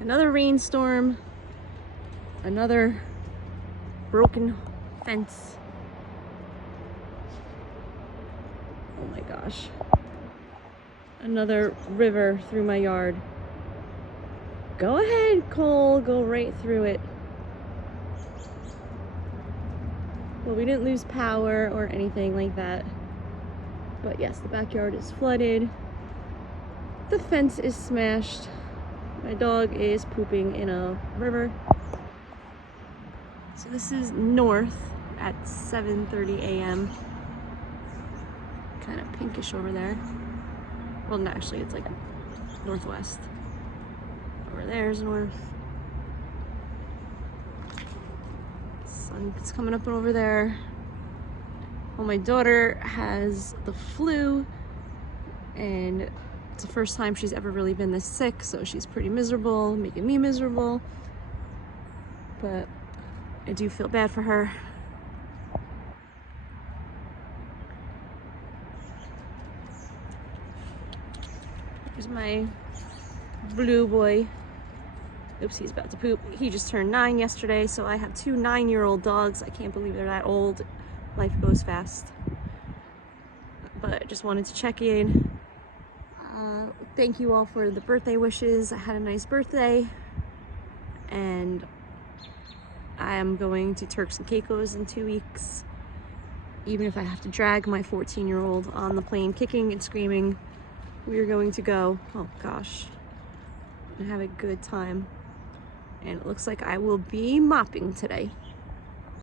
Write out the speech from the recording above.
Another rainstorm, another broken fence. Oh my gosh. Another river through my yard. Go ahead, Cole, go right through it. Well, we didn't lose power or anything like that. But yes, the backyard is flooded. The fence is smashed. My dog is pooping in a river. So this is north at 7:30 a.m. Kind of pinkish over there. Well, no, actually, it's like northwest. Over there's north. Sun's coming up over there. Well, my daughter has the flu, and it's the first time she's ever really been this sick, so she's pretty miserable, making me miserable. But I do feel bad for her. Here's my blue boy. Oops, he's about to poop. He just turned 9 yesterday, so I have 2 9-year-old dogs. I can't believe they're that old. Life goes fast. But I just wanted to check in. Thank you all for the birthday wishes. I had a nice birthday. And I am going to Turks and Caicos in 2 weeks. Even if I have to drag my 14-year-old on the plane kicking and screaming, we are going to go. Oh gosh. And have a good time. And it looks like I will be mopping today.